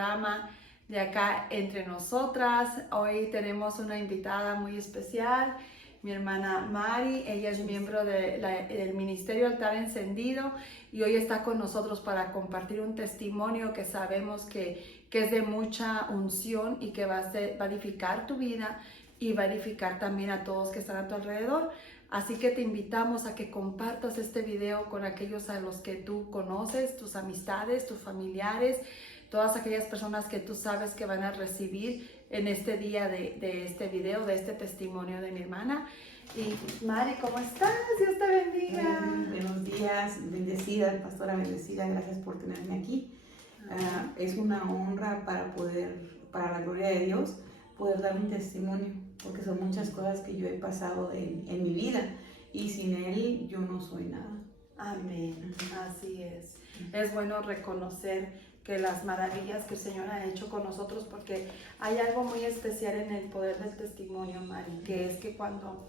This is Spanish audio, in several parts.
programa de acá entre nosotras. Hoy tenemos una invitada muy especial, mi hermana Mari. Ella es miembro del Ministerio Altar Encendido y hoy está con nosotros para compartir un testimonio que sabemos que es de mucha unción y que va a edificar tu vida y va a edificar también a todos que están a tu alrededor. Así que te invitamos a que compartas este video con aquellos a los que tú conoces, tus amistades, tus familiares, todas aquellas personas que tú sabes que van a recibir en este día de este video, de este testimonio de mi hermana. Y Mari, ¿cómo estás? Dios te bendiga. Buenos días, bendecida, pastora bendecida, gracias por tenerme aquí. Es una honra para la gloria de Dios, poder dar un testimonio, porque son muchas cosas que yo he pasado en mi vida y sin Él yo no soy nada. Amén, así es. Es bueno reconocer que las maravillas que el Señor ha hecho con nosotros, porque hay algo muy especial en el poder del testimonio, Mari, que es que cuando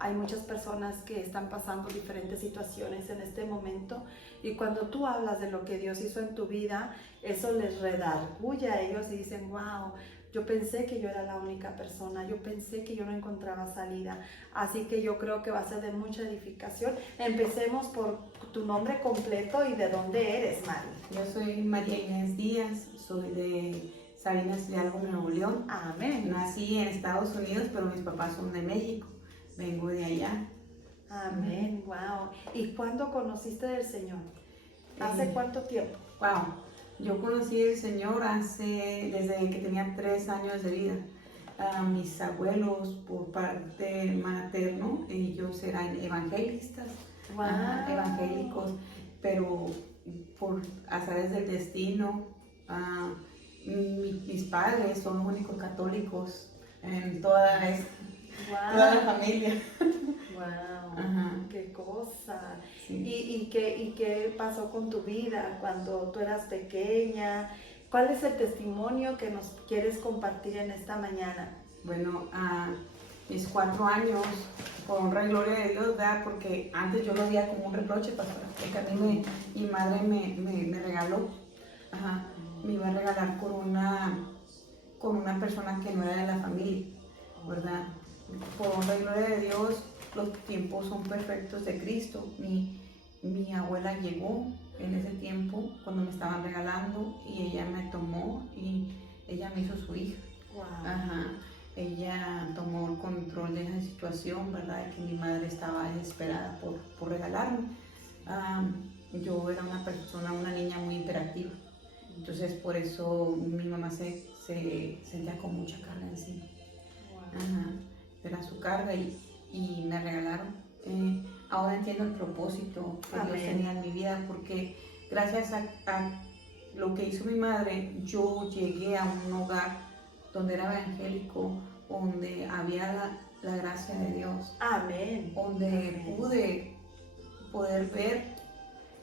hay muchas personas que están pasando diferentes situaciones en este momento y cuando tú hablas de lo que Dios hizo en tu vida, eso les redarguye a ellos y dicen, wow, yo pensé que yo era la única persona, yo pensé que yo no encontraba salida, así que yo creo que va a ser de mucha edificación. Empecemos por tu nombre completo y de dónde eres, Mari. Yo soy María Inés Díaz, soy de Sabinas Hidalgo, Nuevo León. Amén. Nací en Estados Unidos, pero mis papás son de México, vengo de allá. Amén, wow. ¿Y cuándo conociste del Señor? ¿Hace cuánto tiempo? Wow, yo conocí al Señor desde que tenía 3 años de vida. Mis abuelos por parte materno, ellos eran evangelistas, Wow. evangélicos, pero por azares del destino, mis padres son los únicos católicos en toda la familia. Wow, Ajá. qué cosa. Sí. ¿Y qué pasó con tu vida cuando tú eras pequeña? ¿Cuál es el testimonio que nos quieres compartir en esta mañana? Bueno, a mis 4 años, con honra y gloria de Dios, ¿verdad? Porque antes yo lo veía como un reproche, pastora, porque a mí mi madre me regaló, me iba a regalar con una persona que no era de la familia, ¿verdad? Por honra y gloria de Dios, los tiempos son perfectos de Cristo. Mi abuela llegó en ese tiempo cuando me estaban regalando y ella me tomó y ella me hizo su hija. Wow. Ella tomó el control de esa situación, ¿verdad? De que mi madre estaba desesperada por regalarme. Yo era una niña muy hiperactiva. Entonces por eso mi mamá se sentía con mucha carga encima. Wow. Era su carga y me regalaron. Ahora entiendo el propósito que Amén. Dios tenía en mi vida, porque gracias a lo que hizo mi madre, yo llegué a un hogar donde era evangélico, donde había la gracia de Dios. Amén. Donde Amén. pude poder ver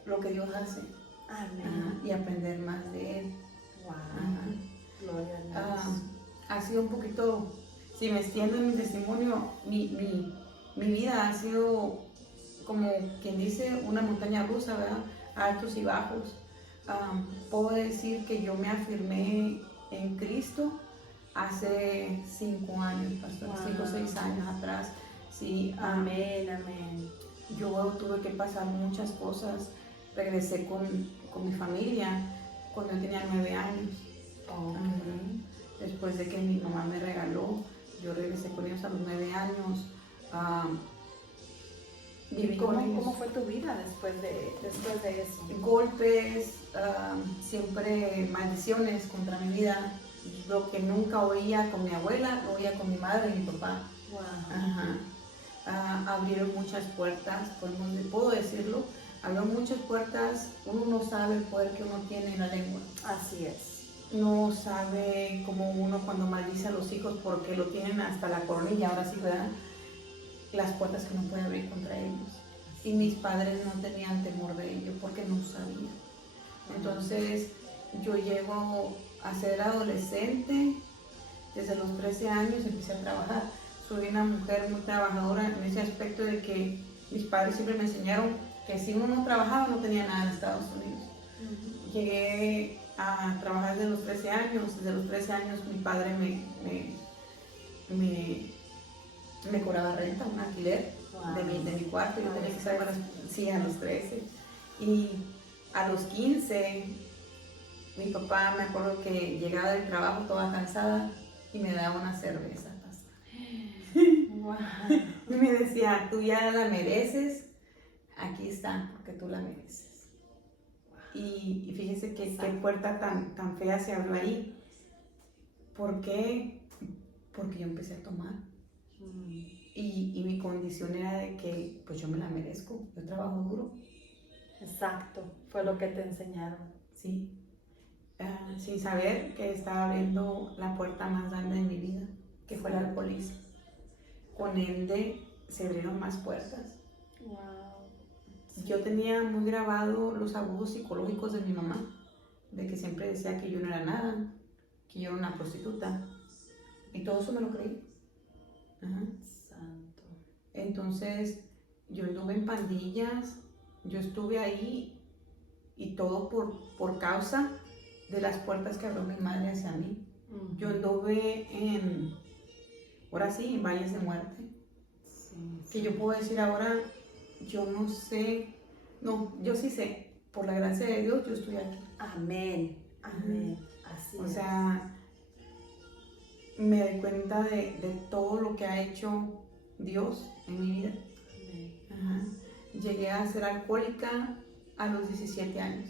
lo que Dios hace. Amén. Y aprender más de Él. Wow. Gloria a Dios. Ha sido un poquito, si me extiendo en mi testimonio, mi vida ha sido como quien dice una montaña rusa, ¿verdad? Altos y bajos. Puedo decir que yo me afirmé en Cristo hace 5 años, pastor, 5 o 6 años atrás. Sí, Amén, amén. yo tuve que pasar muchas cosas. Regresé con mi familia cuando yo tenía 9 años. Okay. Después de que mi mamá me regaló, yo regresé con ellos a los 9 años. ¿Y cómo fue tu vida después de eso? Golpes, siempre maldiciones contra mi vida. Lo que nunca oía con mi abuela, lo oía con mi madre y mi papá. Wow. Abrieron muchas puertas, puedo decirlo. Abrieron muchas puertas. Uno no sabe el poder que uno tiene en la lengua. Así es. No sabe cómo uno cuando maldice a los hijos porque lo tienen hasta la coronilla, ahora sí, ¿verdad? Las puertas que uno puede abrir contra ellos. Y mis padres no tenían temor de ello porque no sabían. Entonces yo llego a ser adolescente, desde los 13 años empecé a trabajar. Soy una mujer muy trabajadora en ese aspecto de que mis padres siempre me enseñaron que si uno no trabajaba no tenía nada en Estados Unidos. Llegué a trabajar desde los 13 años. Desde los 13 años mi padre me cobraba renta, un alquiler de mi cuarto. Yo tenía que estar sí, a los 13. Y a los 15, mi papá, me acuerdo que llegaba del trabajo toda cansada y me daba una cerveza. Wow. Y me decía, tú ya la mereces, aquí está, porque tú la mereces. Y fíjese que qué puerta tan fea se abrió ahí. ¿Por qué? Porque yo empecé a tomar. Y mi condición era de que pues yo me la merezco, yo trabajo duro. Exacto, fue lo que te enseñaron. Sí, sin saber que estaba abriendo la puerta más grande de mi vida, que fue el alcoholismo. Con ende se abrieron más puertas. Wow. Sí. Yo tenía muy grabado los abusos psicológicos de mi mamá, de que siempre decía que yo no era nada, que yo era una prostituta, y todo eso me lo creí. Ajá. Santo. Entonces yo anduve en pandillas, yo estuve ahí y todo por causa de las puertas que abrió mi madre hacia mí. Yo anduve ahora sí, en valles de muerte. Sí. Que yo puedo decir ahora, yo no sé, no, yo sí sé, por la gracia de Dios yo estoy aquí. Amén, amén, así O es. sea, me doy cuenta de todo lo que ha hecho Dios en mi vida. Amén. Ajá. Llegué a ser alcohólica a los 17 años.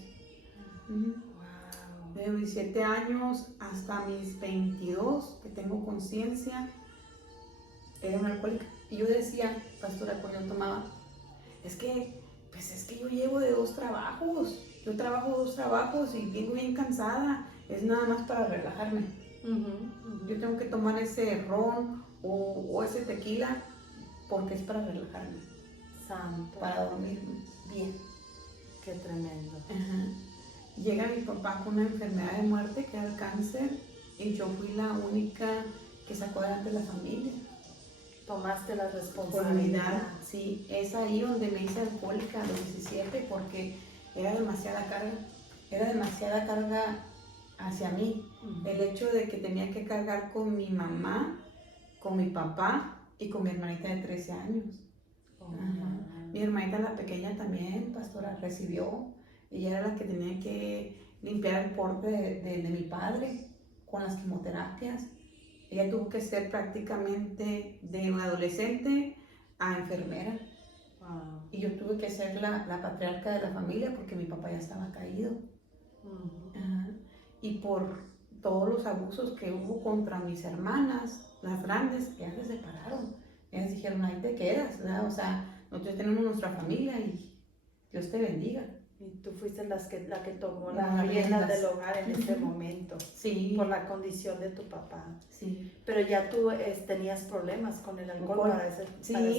Wow. De los 17 años hasta mis 22, que tengo conciencia, era una alcohólica. Y yo decía, pastora, cuando yo tomaba, es que yo llevo de 2 trabajos. Yo trabajo 2 trabajos y vengo bien cansada. Es nada más para relajarme. Yo tengo que tomar ese ron o ese tequila porque es para relajarme. Santo. Para dormir bien. Qué tremendo. Ajá. Llega mi papá con una enfermedad de muerte que era el cáncer y yo fui la única que sacó adelante la familia. Tomaste la Por responsabilidad. Navidad, sí, es ahí donde me hice alcohólica a los 17 porque era demasiada carga hacia mí. El hecho de que tenía que cargar con mi mamá, con mi papá y con mi hermanita de 13 años. Ajá. Mi hermanita la pequeña también, pastora, recibió. Ella era la que tenía que limpiar el porte de mi padre con las quimioterapias. Ella tuvo que ser prácticamente de un adolescente a enfermera. Wow. Y yo tuve que ser la patriarca de la familia porque mi papá ya estaba caído. Ajá. Y por todos los abusos que hubo contra mis hermanas, las grandes, ellas se separaron. Ellas dijeron, ahí te quedas, ¿verdad? O sea, nosotros tenemos nuestra familia y Dios te bendiga. Y tú fuiste la que tomó Las las riendas riendas del hogar en ese momento. Sí. Por la condición de tu papá. Sí. Pero ya tú tenías problemas con el alcohol para ese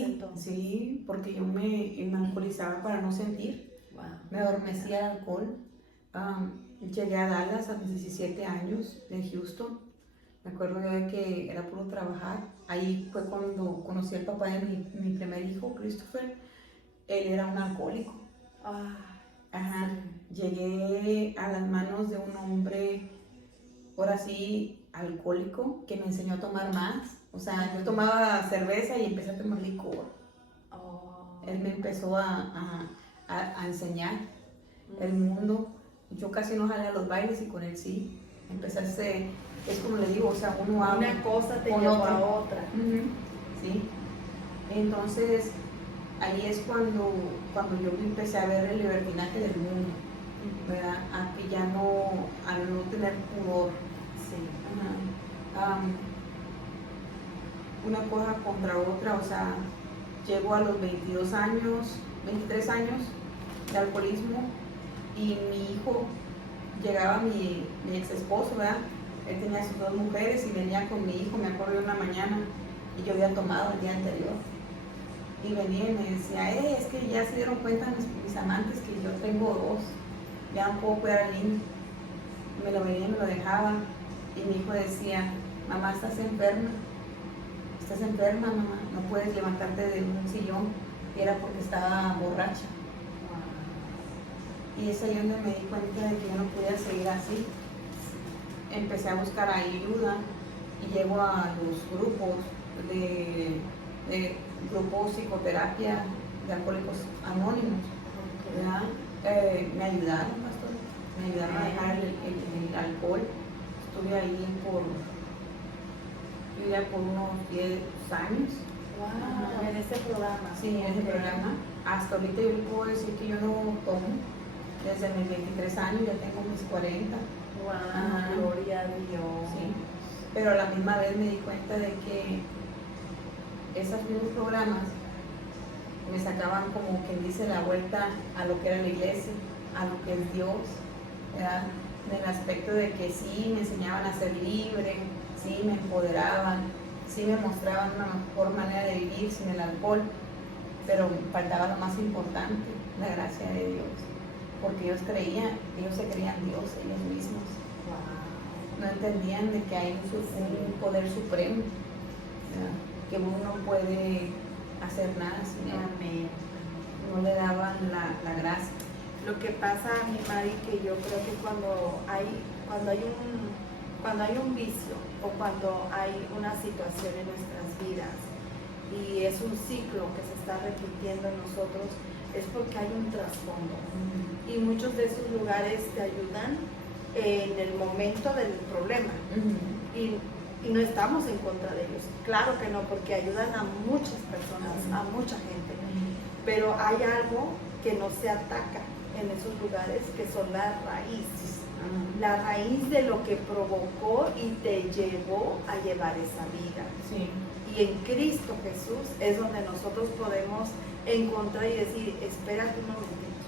entonces. Sí, porque yo me alcoholizaba para no sentir. Wow. Me adormecía el alcohol. Llegué a Dallas a mis 17 años de Houston. Me acuerdo yo de que era puro trabajar. Ahí fue cuando conocí al papá de mi primer hijo, Christopher. Él era un alcohólico. Ajá. Sí. Llegué a las manos de un hombre, ahora sí, alcohólico, que me enseñó a tomar más. O sea, yo tomaba cerveza y empecé a tomar licor. Él me empezó a enseñar el mundo. Yo casi no jalé a los bailes y con él sí. Empecé, es como le digo, o sea, uno habla. Una cosa te llevó a otra. Sí. Entonces, ahí es cuando yo empecé a ver el libertinaje del mundo, ¿verdad? A que ya no, a no tener pudor. Sí. Una cosa contra otra, o sea, llego a los 22 años, 23 años de alcoholismo y mi hijo, llegaba mi ex esposo, ¿verdad? Él tenía sus 2 mujeres y venía con mi hijo, me acuerdo de una mañana, y yo había tomado el día anterior. Y venía y me decía, es que ya se dieron cuenta mis amantes que yo tengo 2, ya no puedo cuidar al niño. Me lo venía y me lo dejaba. Y mi hijo decía, mamá, estás enferma, mamá, no puedes levantarte de un sillón. Y era porque estaba borracha. Y es ahí donde me di cuenta de que yo no podía seguir así. Empecé a buscar ayuda y llego a los grupos de grupos psicoterapia de alcohólicos anónimos, ¿verdad? Me ayudaron, pastor, me ayudaron a dejar el alcohol. Estuve ahí por unos 10 años. Wow, en este programa. Sí, en ese programa. Hasta ahorita yo les puedo decir que yo no tomo. Desde mis 23 años ya tengo mis 40. Wow, gloria a Dios. Sí. Pero a la misma vez me di cuenta de que esos mismos programas me sacaban, como quien dice, la vuelta a lo que era la iglesia, a lo que es Dios, ¿verdad? En el aspecto de que sí me enseñaban a ser libre, sí me empoderaban, sí me mostraban una mejor manera de vivir sin el alcohol, pero faltaba lo más importante, la gracia de Dios, porque ellos se creían Dios ellos mismos. No entendían de que hay un poder supremo, ¿verdad? Que uno no puede hacer nada sin él. Amén. No le daban la gracia. Lo que pasa, mi Mari, que yo creo que cuando hay un vicio o cuando hay una situación en nuestras vidas y es un ciclo que se está repitiendo en nosotros, es porque hay un trasfondo. Y muchos de esos lugares te ayudan en el momento del problema. Y no estamos en contra de ellos, claro que no, porque ayudan a muchas personas, a mucha gente, pero hay algo que no se ataca en esos lugares, que son las raíces, la raíz de lo que provocó y te llevó a llevar esa vida. Sí. Y en Cristo Jesús es donde nosotros podemos encontrar y decir, espérate un momentito,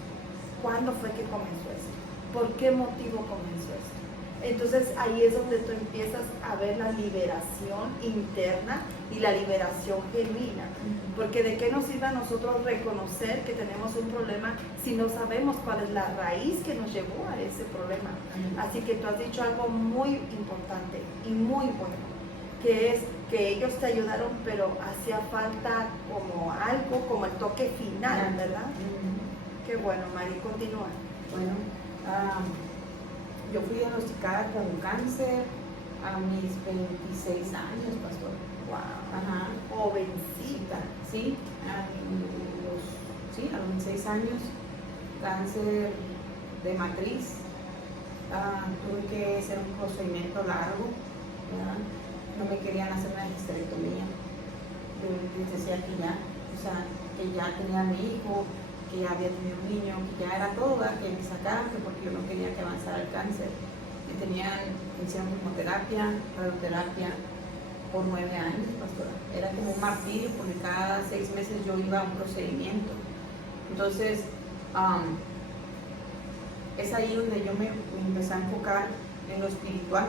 ¿cuándo fue que comenzó esto? ¿Por qué motivo comenzó esto? Entonces ahí es donde tú empiezas a ver la liberación interna y la liberación genuina. Porque de qué nos sirve a nosotros reconocer que tenemos un problema si no sabemos cuál es la raíz que nos llevó a ese problema. Así que tú has dicho algo muy importante y muy bueno, que es que ellos te ayudaron, pero hacía falta como algo, como el toque final, ¿verdad? Qué bueno, Mari, continúa. Bueno, yo fui diagnosticada con cáncer a mis 26 años, pastor. Wow. Ajá. Jovencita. Sí, a los 26 años, cáncer de matriz. Tuve que hacer un procedimiento largo, ¿verdad? No me querían hacer una histerectomía. Yo les decía que ya tenía a mi hijo, que ya había tenido un niño, que ya era todo, ¿verdad? Que me sacaran, porque yo no quería que avanzara el cáncer. Me hicieron quimioterapia, radioterapia por 9 años, pastora. Era como un martirio, porque cada 6 meses yo iba a un procedimiento. Entonces, es ahí donde yo me empecé a enfocar en lo espiritual.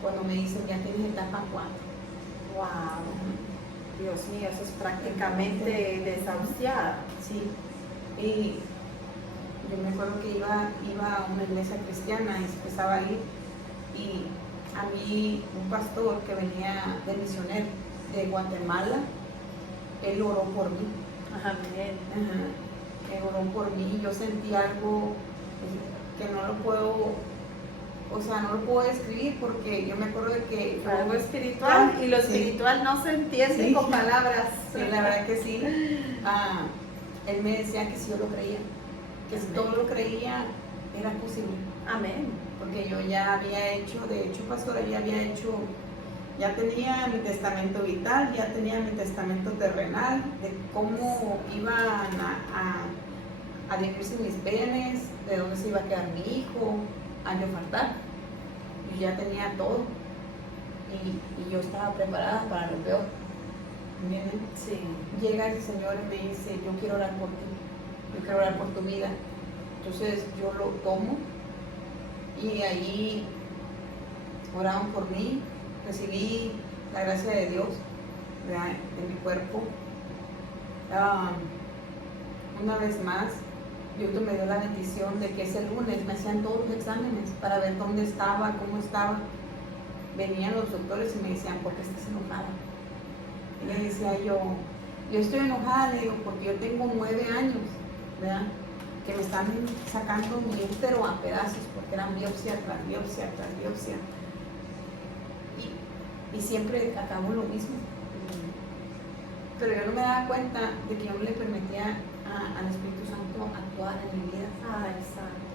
Cuando me dicen, ya tienes etapa 4. Wow. Dios mío, eso es prácticamente desahuciada. Sí. Y yo me acuerdo que iba a una iglesia cristiana y empezaba a ir, y a mí un pastor que venía de misionero de Guatemala, él oró por mí. Ajá, bien. Él oró por mí, yo sentí algo que no lo puedo describir, porque yo me acuerdo de que fue algo espiritual, y lo espiritual no se entiende con palabras. Sí, la verdad que sí. Él me decía que si yo lo creía, que si todo lo creía era posible. Amén. Porque yo ya había hecho, de hecho, pastora, ya tenía mi testamento vital, ya tenía mi testamento terrenal, de cómo iban a dividirse mis bienes, de dónde se iba a quedar mi hijo, a yo faltar. Y ya tenía todo. Y yo estaba preparada para lo peor. ¿Entienden? Sí. Llega el Señor y me dice, yo quiero orar por ti, yo quiero orar por tu vida. Entonces yo lo tomo, y ahí oraron por mí, recibí la gracia de Dios, ¿verdad?, en mi cuerpo. Una vez más, Dios me dio la bendición de que ese lunes me hacían todos los exámenes para ver dónde estaba, cómo estaba. Venían los doctores y me decían, ¿por qué estás enojada? Y le decía yo estoy enojada, le digo, porque yo tengo 9 años, ¿verdad?, que me están sacando mi útero a pedazos porque eran biopsia tras biopsia tras biopsia. Y siempre acabo lo mismo. Pero yo no me daba cuenta de que yo no le permitía al Espíritu Santo actuar en mi vida. Ah, exacto.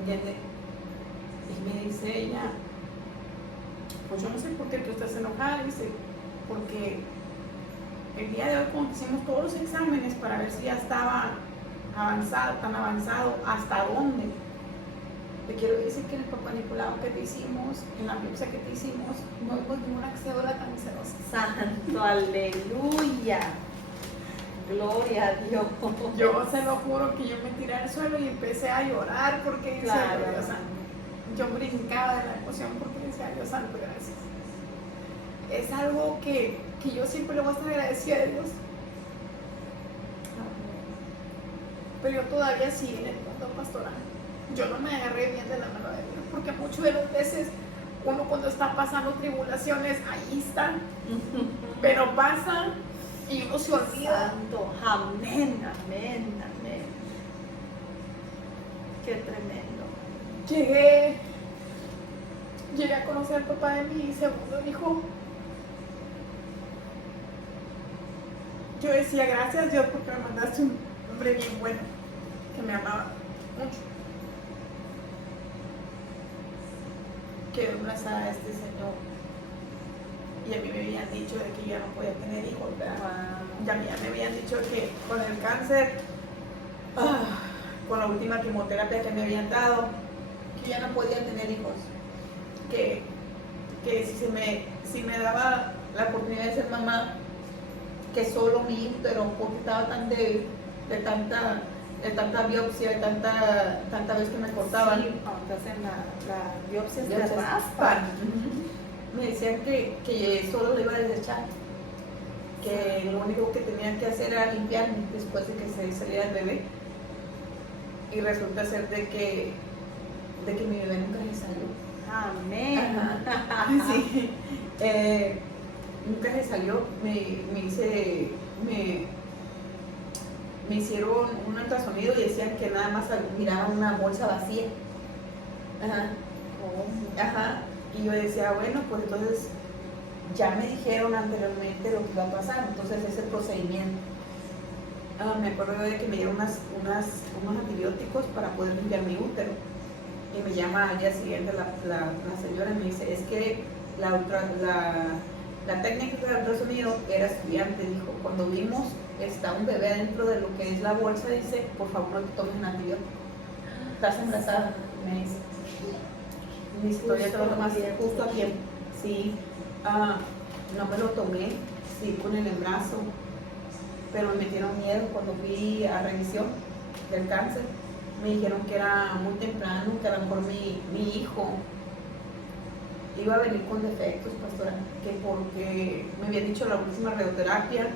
¿Entiendes? Y me dice ella, pues yo no sé por qué tú estás enojada, dice, porque el día de hoy cuando hicimos todos los exámenes para ver si ya estaba avanzado, tan avanzado, hasta dónde. Te quiero decir que en el Papá Nicolau que te hicimos, en la biopsia que te hicimos, no vimos ninguna cédula cancerosa. Santo, aleluya. Gloria a Dios. Yo se lo juro que yo me tiré al suelo y empecé a llorar porque decía, Claro. Dios santo. Yo brincaba de la emoción porque decía, Dios santo, gracias. Es algo que yo siempre le voy a estar agradecida a Dios. Pero yo todavía sigo en el mundo pastoral. Yo no me agarré bien de la mano de Dios, porque muchas de las veces uno cuando está pasando tribulaciones, ahí está, pero pasa y uno se olvida. Santo, amén, amén, amén. Qué tremendo. Llegué a conocer al papá de mi segundo hijo. Yo decía, gracias Dios porque me mandaste un hombre bien bueno, que me amaba mucho. Quedé embarazada de este señor y a mí me habían dicho de que yo no podía tener hijos, ¿verdad? Wow. Ya me habían dicho que con el cáncer, con la última quimioterapia que me habían dado, que ya no podía tener hijos, que si me daba la oportunidad de ser mamá, que solo mi útero, porque estaba tan débil de tanta biopsia, de tanta vez que me cortaban. Sí, cuando te hacen la biopsia Ya se se raspan. Me decían que solo lo iba a desechar, que lo único que tenía que hacer era limpiarme después de que se saliera el bebé. Y resulta ser de que mi bebé nunca le salió. Amén. Ajá. Sí. Nunca se salió. Me hicieron un ultrasonido y decían que nada más miraban una bolsa vacía. Ajá. ¿Cómo? Ajá. Y yo decía, bueno, pues entonces ya me dijeron anteriormente lo que iba a pasar, entonces ese procedimiento. Me acuerdo de que me dieron unos antibióticos para poder limpiar mi útero. Y me llama al día siguiente la señora y me dice, es que la técnica del ultrasonido era estudiante, dijo, cuando vimos está un bebé dentro de lo que es la bolsa, dice, por favor no te tomes un antibiótico. Estás embarazada, me dice. Mi historia te lo tomaste justo a tiempo. Sí, no me lo tomé, sí, con el embarazo, pero me metieron miedo cuando fui a revisión del cáncer. Me dijeron que era muy temprano, que a lo mejor mi hijo iba a venir con defectos, pastora, que porque me habían dicho la última radioterapia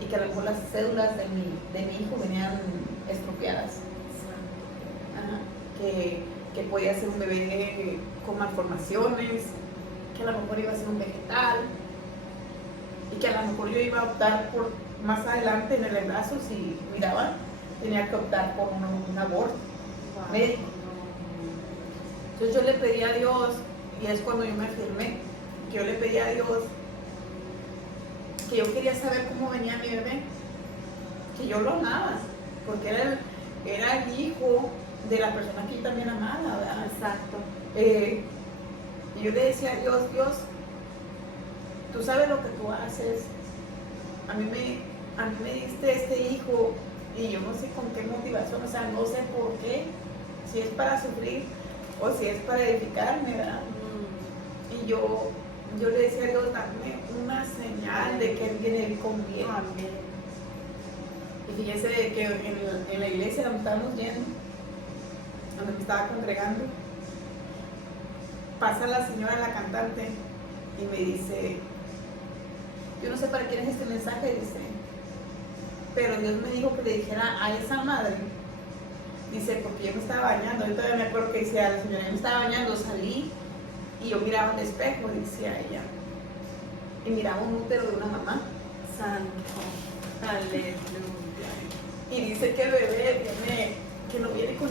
y que a lo mejor las células de mi hijo venían estropeadas. Ajá, que podía ser un bebé con malformaciones, que a lo mejor iba a ser un vegetal y que a lo mejor yo iba a optar por más adelante en el embarazo, si miraba, tenía que optar por un aborto médico. Entonces yo le pedí a Dios, y es cuando yo me afirmé, que yo le pedí a Dios que yo quería saber cómo venía mi bebé, que yo lo amaba, porque era el hijo de la persona que yo también amaba, ¿verdad? Exacto. Y yo le decía a Dios, Dios, tú sabes lo que tú haces, a mí me diste este hijo y yo no sé con qué motivación, o sea, no sé por qué, si es para sufrir o si es para edificarme, ¿verdad? Y yo le decía a Dios, dame una señal de que Él viene conmigo. Amén. Y fíjese que en la iglesia donde estábamos yendo, donde me estaba congregando, pasa la señora, la cantante, y me dice, yo no sé para quién es este mensaje, dice, pero Dios me dijo que le dijera a esa madre, dice, porque yo me estaba bañando, yo todavía me acuerdo que decía la señora, yo me estaba bañando, salí y yo miraba el espejo, decía ella, y miraba un útero de una mamá. Santo. Aleluya. Y dice que el bebé que no viene con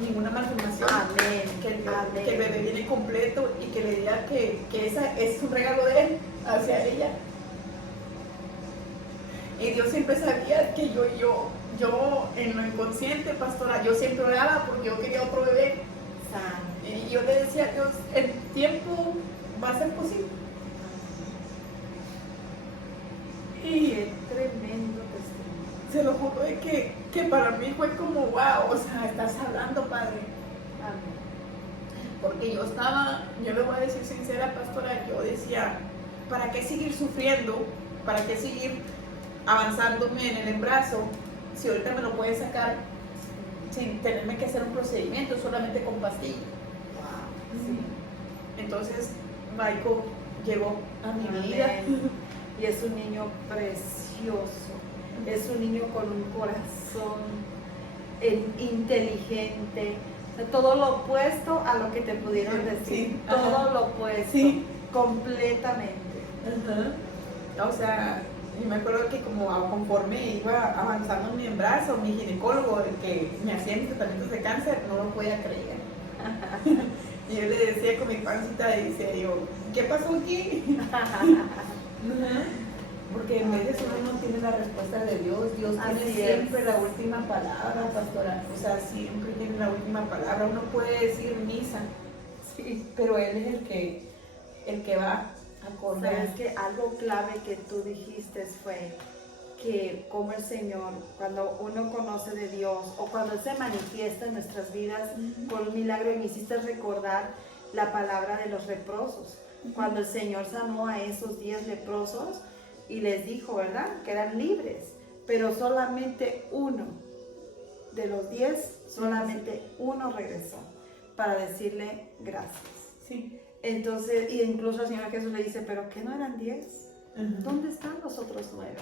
ninguna malformación. Amén. Que el bebé viene completo y que le diga que esa es un regalo de él hacia ella. Y Dios siempre sabía que yo en lo inconsciente, pastora, yo siempre oraba porque yo quería otro bebé. Y yo le decía a Dios, el tiempo va a ser posible. Y qué tremendo testimonio. se lo juro de que para mí fue como, wow, o sea, estás hablando, Padre. Amén. Porque yo le voy a decir sincera, pastora, yo decía, ¿para qué seguir sufriendo? ¿Para qué seguir avanzándome en el embarazo si ahorita me lo pueden sacar sin tenerme que hacer un procedimiento, solamente con pastillas? Wow. Sí. Entonces, Michael llegó a mi Amén. vida. Y es un niño precioso, es un niño con un corazón inteligente, o sea, todo lo opuesto a lo que te pudieron decir, Sí, todo ajá. lo opuesto, Sí. completamente. Ajá. O sea, yo me acuerdo que conforme iba avanzando en mi embarazo, mi ginecólogo, el que me hacía mis tratamientos de cáncer, no lo podía creer. Y yo le decía con mi pancita, y decía yo, ¿qué pasó aquí? Porque en veces uno no tiene la respuesta de Dios. Dios tiene Así siempre es. la última palabra, pastora. O sea, siempre tiene la última palabra. Uno puede decir misa, Sí. pero Él es el que va a acordar. Sabes que algo clave que tú dijiste fue que como el Señor, cuando uno conoce de Dios o cuando Él se manifiesta en nuestras vidas con un milagro, y me hiciste recordar la palabra de los leprosos. Cuando el Señor sanó a esos 10 leprosos y les dijo, ¿verdad?, que eran libres, pero solamente uno de los 10, solamente uno regresó para decirle gracias. Sí. Entonces, y incluso el Señor Jesús le dice, ¿pero qué no eran 10? ¿Dónde están los otros 9?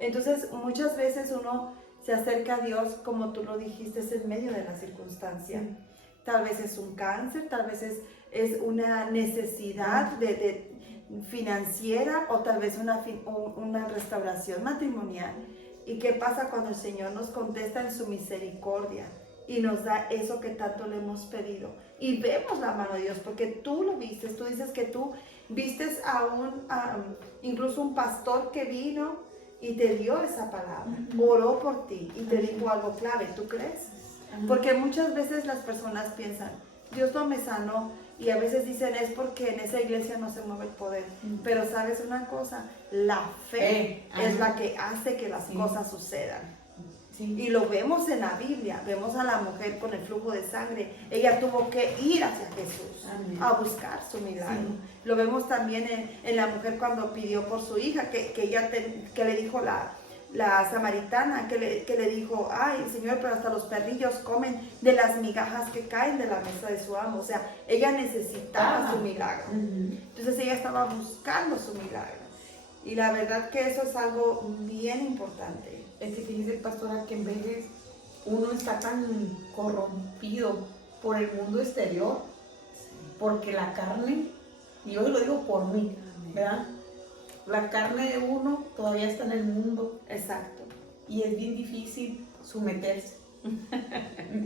Entonces, muchas veces uno se acerca a Dios, como tú lo dijiste, es en medio de la circunstancia. Sí. Tal vez es un cáncer, tal vez es una necesidad financiera, o tal vez una restauración matrimonial. ¿Y qué pasa cuando el Señor nos contesta en su misericordia y nos da eso que tanto le hemos pedido? Y vemos la mano de Dios, porque tú lo viste. Tú dices que tú vistes incluso un pastor que vino y te dio esa palabra, oró por ti y te dijo algo clave. ¿Tú crees? Porque muchas veces las personas piensan, Dios no me sanó, y a veces dicen, es porque en esa iglesia no se mueve el poder. Pero ¿sabes una cosa? La fe es la que hace que las cosas sucedan. Sí. Y lo vemos en la Biblia, vemos a la mujer con el flujo de sangre. Ella tuvo que ir hacia Jesús. Amén. A buscar su milagro. Sí. Lo vemos también en la mujer cuando pidió por su hija, que le dijo la samaritana, que le dijo, ay, Señor, pero hasta los perrillos comen de las migajas que caen de la mesa de su amo. O sea, ella necesitaba su milagro. Entonces ella estaba buscando su milagro. Y la verdad que eso es algo bien importante. Es que fíjese, pastora, que en veces uno está tan corrompido por el mundo exterior, porque la carne, y yo lo digo por mí, ¿verdad? La carne de uno todavía está en el mundo. Exacto. Y es bien difícil someterse.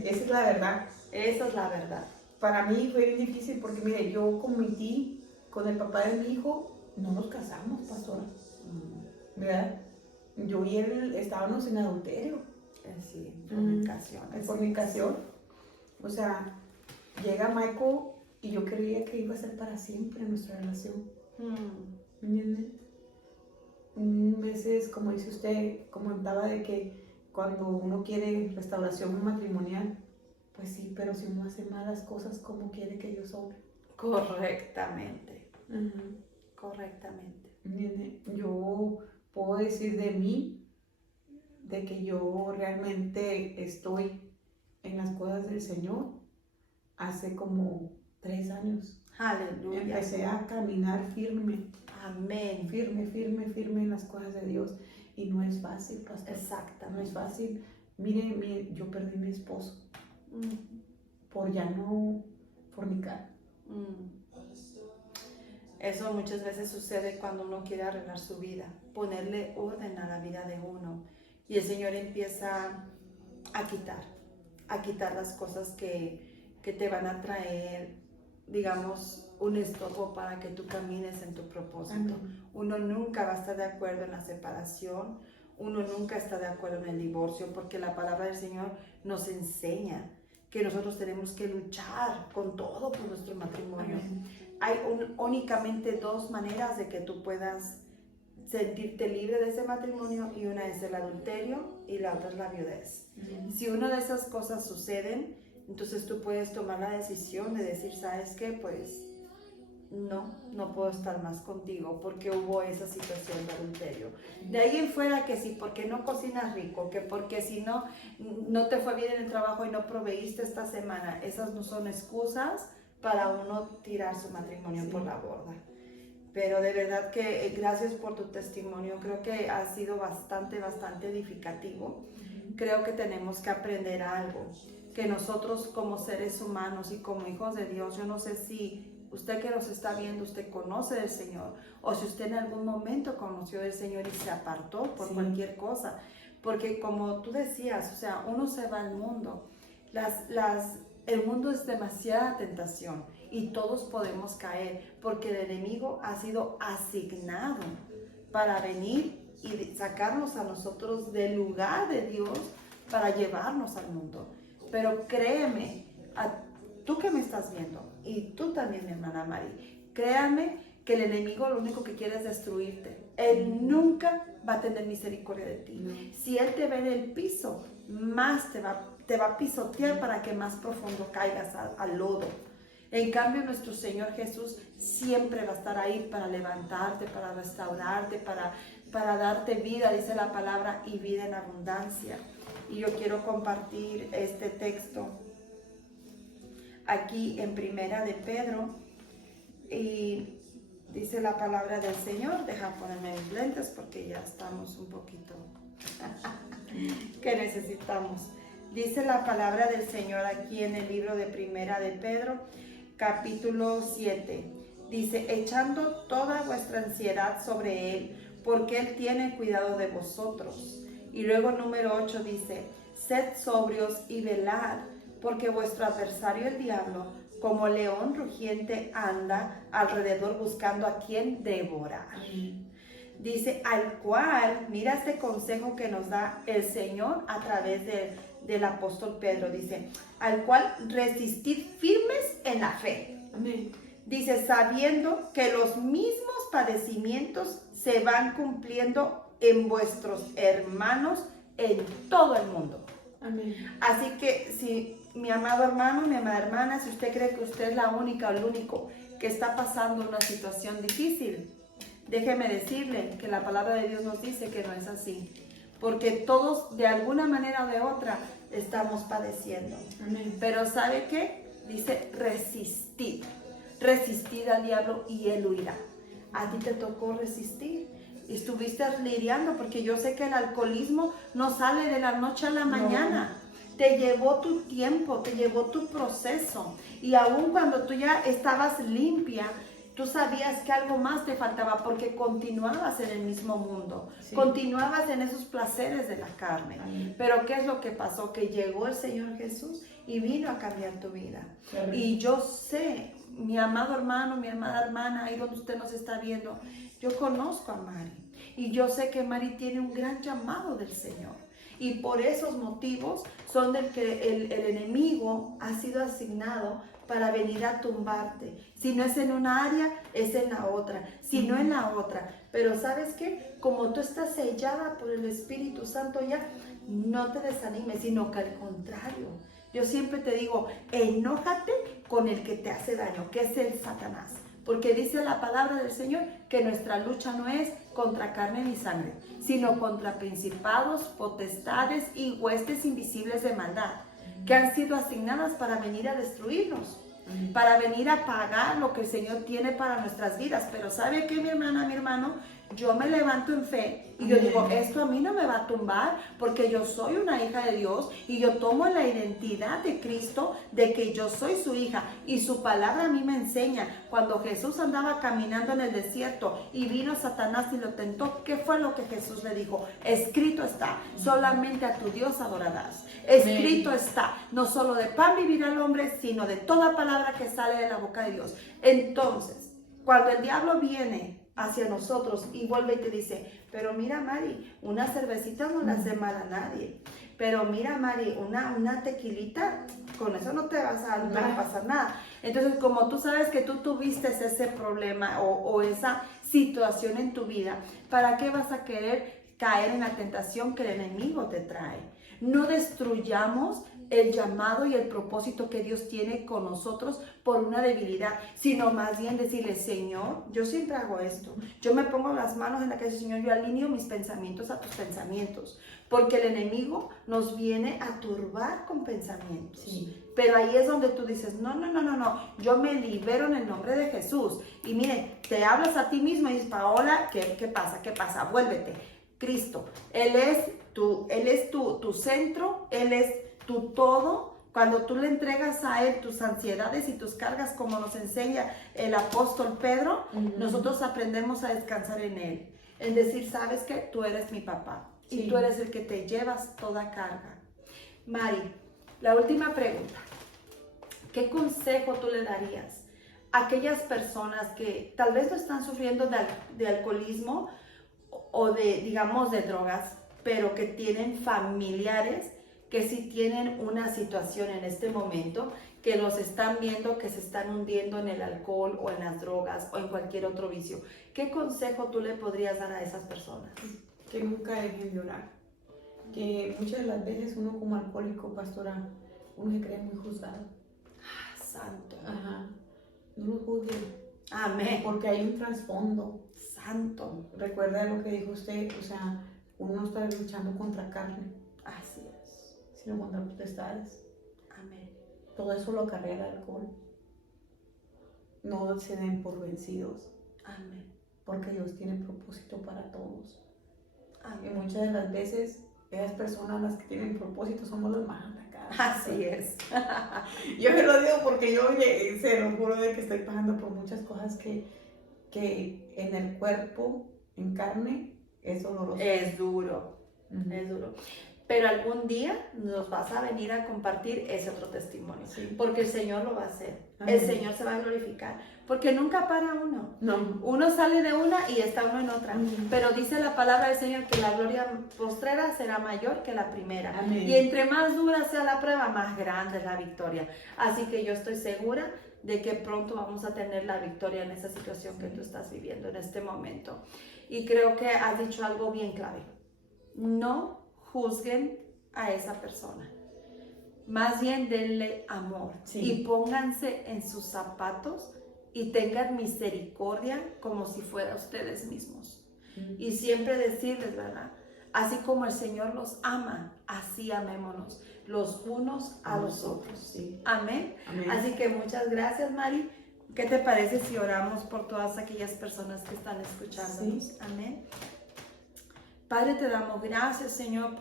Esa es la verdad. Esa es la verdad. Para mí fue bien difícil porque, mire, yo cometí con el papá de mi hijo, no nos casamos, pastora. ¿Verdad? Yo y él estábamos en adulterio. Sí, fornicación. En fornicación. O sea, llega Michael y yo creía que iba a ser para siempre nuestra relación. ¿Entiendes? Veces, como dice usted, comentaba de que cuando uno quiere restauración matrimonial, pues sí, pero si uno hace malas cosas, ¿cómo quiere que Dios obre? Correctamente. Correctamente. ¿Entiendes? Yo puedo decir de mí, de que yo realmente estoy en las cosas del Señor hace como 3 años. Aleluya. Empecé a caminar firme. Amén. Firme en las cosas de Dios. Y no es fácil, pastor. Exactamente. No es fácil. Mire, yo perdí mi esposo por ya no fornicar. Eso muchas veces sucede cuando uno quiere arreglar su vida, ponerle orden a la vida de uno. Y el Señor empieza a quitar. a quitar las cosas que te van a traer, digamos, un estorbo para que tú camines en tu propósito. Amén. Uno nunca va a estar de acuerdo en la separación, uno nunca está de acuerdo en el divorcio, porque la palabra del Señor nos enseña que nosotros tenemos que luchar con todo por nuestro matrimonio. Amén. Hay únicamente dos maneras de que tú puedas sentirte libre de ese matrimonio, y una es el adulterio y la otra es la viudez. Si una de esas cosas suceden, entonces tú puedes tomar la decisión de decir, ¿sabes qué? Pues no puedo estar más contigo porque hubo esa situación de adulterio. De ahí en fuera, que sí, porque no cocinas rico, que porque si no te fue bien en el trabajo y no proveíste esta semana, esas no son excusas para uno tirar su matrimonio por la borda. Pero de verdad que gracias por tu testimonio, creo que ha sido bastante edificativo. Creo que tenemos que aprender algo, que nosotros como seres humanos y como hijos de Dios, yo no sé si usted que nos está viendo, usted conoce del Señor, o si usted en algún momento conoció del Señor y se apartó por cualquier cosa, porque como tú decías, o sea, uno se va al mundo, el mundo es demasiada tentación y todos podemos caer, porque el enemigo ha sido asignado para venir y sacarnos a nosotros del lugar de Dios para llevarnos al mundo. Pero créeme, tú que me estás viendo, y tú también, mi hermana Mari, créanme que el enemigo lo único que quiere es destruirte. Él nunca va a tener misericordia de ti. Si él te ve en el piso, más te va a pisotear para que más profundo caigas al lodo. En cambio, nuestro Señor Jesús siempre va a estar ahí para levantarte, para restaurarte, para darte vida, dice la palabra, y vida en abundancia. Y yo quiero compartir este texto aquí en Primera de Pedro, y dice la palabra del Señor. Deja ponerme mis lentes porque ya estamos un poquito que necesitamos. Dice la palabra del Señor aquí en el libro de Primera de Pedro, capítulo 7. Dice, echando toda vuestra ansiedad sobre Él, porque Él tiene cuidado de vosotros. Y luego número 8 dice, sed sobrios y velad, porque vuestro adversario el diablo, como león rugiente, anda alrededor buscando a quien devorar. Dice, al cual, mira este consejo que nos da el Señor a través del apóstol Pedro, dice, al cual resistid firmes en la fe. Amén. Dice, sabiendo que los mismos padecimientos se van cumpliendo en vuestros hermanos en todo el mundo. Amén. Así que si mi amado hermano, mi amada hermana, si usted cree que usted es la única o el único que está pasando una situación difícil, déjeme decirle que la palabra de Dios nos dice que no es así, porque todos de alguna manera o de otra estamos padeciendo. Amén. Pero ¿sabe qué? Dice resistid al diablo y él huirá. A ti te tocó resistir. Estuviste lidiando, porque yo sé que el alcoholismo no sale de la noche a la mañana. Te llevó tu tiempo, te llevó tu proceso. Y aun cuando tú ya estabas limpia, tú sabías que algo más te faltaba, porque continuabas en el mismo mundo. Sí. Continuabas en esos placeres de la carne. Amén. Pero ¿qué es lo que pasó? Que llegó el Señor Jesús y vino a cambiar tu vida. Amén. Y yo sé, mi amado hermano, mi amada hermana, ahí donde usted nos está viendo, yo conozco a Mari y yo sé que Mari tiene un gran llamado del Señor. Y por esos motivos son del que el enemigo ha sido asignado para venir a tumbarte. Si no es en una área, es en la otra. Si no en la otra. Pero ¿sabes qué? Como tú estás sellada por el Espíritu Santo ya, no te desanimes, sino que al contrario. Yo siempre te digo, enójate con el que te hace daño, que es el Satanás. Porque dice la palabra del Señor que nuestra lucha no es contra carne ni sangre, sino contra principados, potestades y huestes invisibles de maldad, que han sido asignadas para venir a destruirnos, para venir a pagar lo que el Señor tiene para nuestras vidas. Pero ¿sabe qué, mi hermana, mi hermano? yo me levanto en fe y yo digo, esto a mí no me va a tumbar porque yo soy una hija de Dios y yo tomo la identidad de Cristo de que yo soy su hija y su palabra a mí me enseña. Cuando Jesús andaba caminando en el desierto y vino Satanás y lo tentó, ¿qué fue lo que Jesús le dijo? Escrito está, solamente a tu Dios adorarás. Escrito está, no solo de pan vivirá el hombre, sino de toda palabra que sale de la boca de Dios. Entonces, cuando el diablo viene hacia nosotros y vuelve y te dice, pero mira Mari, una cervecita no le hace mal a nadie, pero mira Mari, una tequilita, con eso no te va a pasar nada. Entonces, como tú sabes que tú tuviste ese problema o esa situación en tu vida, ¿para qué vas a querer caer en la tentación que el enemigo te trae? No destruyamos el llamado y el propósito que Dios tiene con nosotros por una debilidad, sino más bien decirle, Señor, yo siempre hago esto, yo me pongo las manos en la cabeza, Señor, yo alineo mis pensamientos a tus pensamientos, porque el enemigo nos viene a turbar con pensamientos, pero ahí es donde tú dices, no, yo me libero en el nombre de Jesús, y mire, te hablas a ti mismo y dices, Paola, ¿qué pasa? Vuélvete, Cristo, Él es tu centro, Él es tu todo. Cuando tú le entregas a Él tus ansiedades y tus cargas, como nos enseña el apóstol Pedro, nosotros aprendemos a descansar en Él. En decir, ¿sabes qué? Tú eres mi papá y tú eres el que te llevas toda carga. Mari, la última pregunta. ¿Qué consejo tú le darías a aquellas personas que tal vez no están sufriendo de alcoholismo o digamos, de drogas, pero que tienen familiares que sí tienen una situación en este momento, que los están viendo que se están hundiendo en el alcohol o en las drogas o en cualquier otro vicio? ¿Qué consejo tú le podrías dar a esas personas? Que nunca dejen de orar. Que muchas de las veces uno como alcohólico, pastora, uno se cree muy juzgado. Santo. Ajá. No lo juzguen. Amén. Porque hay un trasfondo. Santo. Recuerda lo que dijo usted, o sea, uno no está luchando contra carne. Así es. Sino contra potestades. Amén. Todo eso lo acarrea el alcohol. No se den por vencidos. Amén. Porque Dios tiene propósito para todos. Amén. Y muchas de las veces, esas personas las que tienen propósito somos las más atacadas. Así es. Yo me lo digo porque yo se lo juro de que estoy pasando por muchas cosas que en el cuerpo, en carne, es doloroso. Es duro. Es duro. Pero algún día nos vas a venir a compartir ese otro testimonio, porque el Señor lo va a hacer. El Señor se va a glorificar, porque nunca para uno. No. Uno sale de una y está uno en otra. Pero dice la palabra del Señor que la gloria postrera será mayor que la primera. Amén. Y entre más dura sea la prueba, más grande es la victoria. Así que yo estoy segura de que pronto vamos a tener la victoria en esa situación que tú estás viviendo en este momento. Y creo que has dicho algo bien clave. No juzguen a esa persona. Más bien denle amor y pónganse en sus zapatos y tengan misericordia como si fuera ustedes mismos. Y siempre decirles, ¿verdad? Así como el Señor los ama, así amémonos los unos a los otros. Amén. Así que muchas gracias, Mari. ¿Qué te parece si oramos por todas aquellas personas que están escuchándonos? Amén. Padre, te damos gracias, Señor,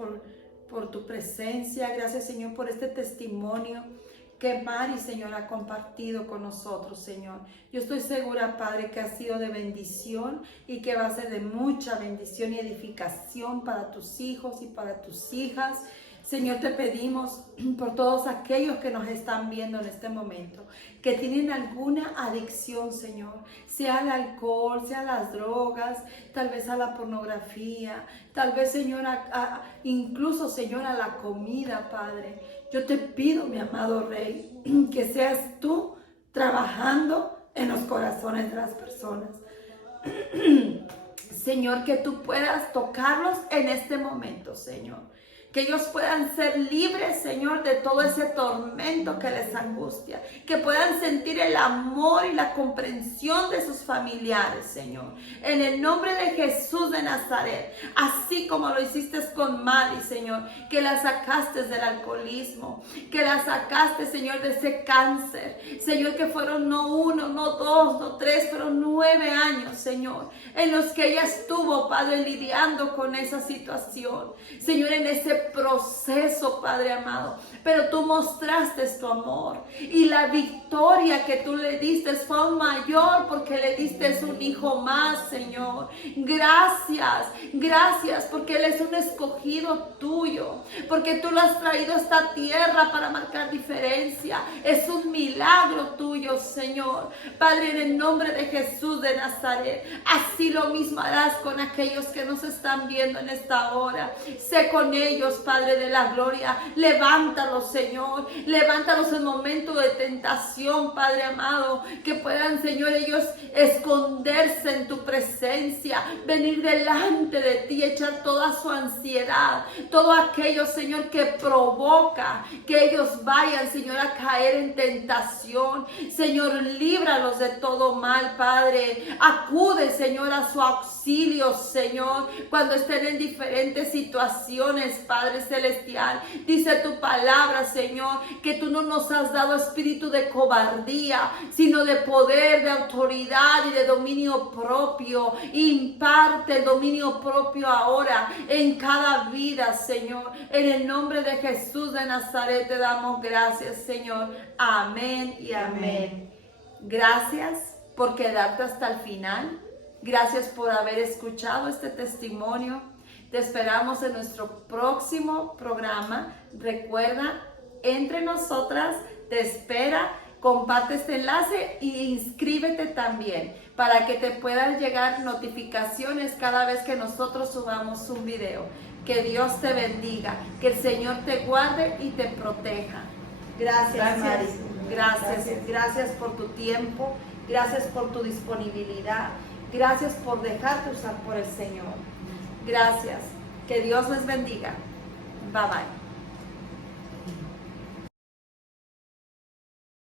por tu presencia. Gracias, Señor, por este testimonio que Mari, Señor, ha compartido con nosotros, Señor. Yo estoy segura, Padre, que ha sido de bendición y que va a ser de mucha bendición y edificación para tus hijos y para tus hijas. Señor, te pedimos por todos aquellos que nos están viendo en este momento, que tienen alguna adicción, Señor, sea al alcohol, sea a las drogas, tal vez a la pornografía, tal vez, Señor, incluso, Señor, a la comida, Padre. Yo te pido, mi amado Rey, que seas tú trabajando en los corazones de las personas. Señor, que tú puedas tocarlos en este momento, Señor. que ellos puedan ser libres, Señor, de todo ese tormento que les angustia, que puedan sentir el amor y la comprensión de sus familiares, Señor, en el nombre de Jesús de Nazaret, así como lo hiciste con Mari, Señor, que la sacaste del alcoholismo, que la sacaste, Señor, de ese cáncer, Señor, que fueron no 1, no 2, no 3, fueron 9 años, Señor, en los que ella estuvo, Padre, lidiando con esa situación, Señor, en ese proceso, Padre amado, pero tú mostraste tu amor y la victoria que tú le diste fue aún mayor porque le diste un hijo más, Señor. Gracias, gracias porque Él es un escogido tuyo, porque tú lo has traído a esta tierra para marcar diferencia. Es un milagro tuyo, Señor. Padre, en el nombre de Jesús de Nazaret, así lo mismo harás con aquellos que nos están viendo en esta hora. Sé con ellos, Padre de la gloria. Levántalos, Señor. Levántalos en momentos de tentación, Padre amado. Que puedan, Señor, ellos esconderse en tu presencia. Venir delante de ti, echar toda su ansiedad. Todo aquello, Señor, que provoca que ellos vayan, Señor, a caer en tentación. Señor, líbralos de todo mal, Padre. Acude, Señor, a su auxilio, Señor, cuando estén en diferentes situaciones, Padre celestial. Dice tu palabra, Señor, que tú no nos has dado espíritu de cobardía, sino de poder, de autoridad y de dominio propio. Imparte el dominio propio ahora en cada vida, Señor. En el nombre de Jesús de Nazaret te damos gracias, Señor. Amén y amén. Gracias por quedarte hasta el final. Gracias por haber escuchado este testimonio. Te esperamos en nuestro próximo programa. Recuerda, Entre Nosotras te espera. Comparte este enlace y inscríbete también para que te puedan llegar notificaciones cada vez que nosotros subamos un video. Que Dios te bendiga, que el Señor te guarde y te proteja. Gracias, Mari. Gracias por tu tiempo. Gracias por tu disponibilidad. Gracias por dejarte usar por el Señor. Gracias. Que Dios les bendiga. Bye bye.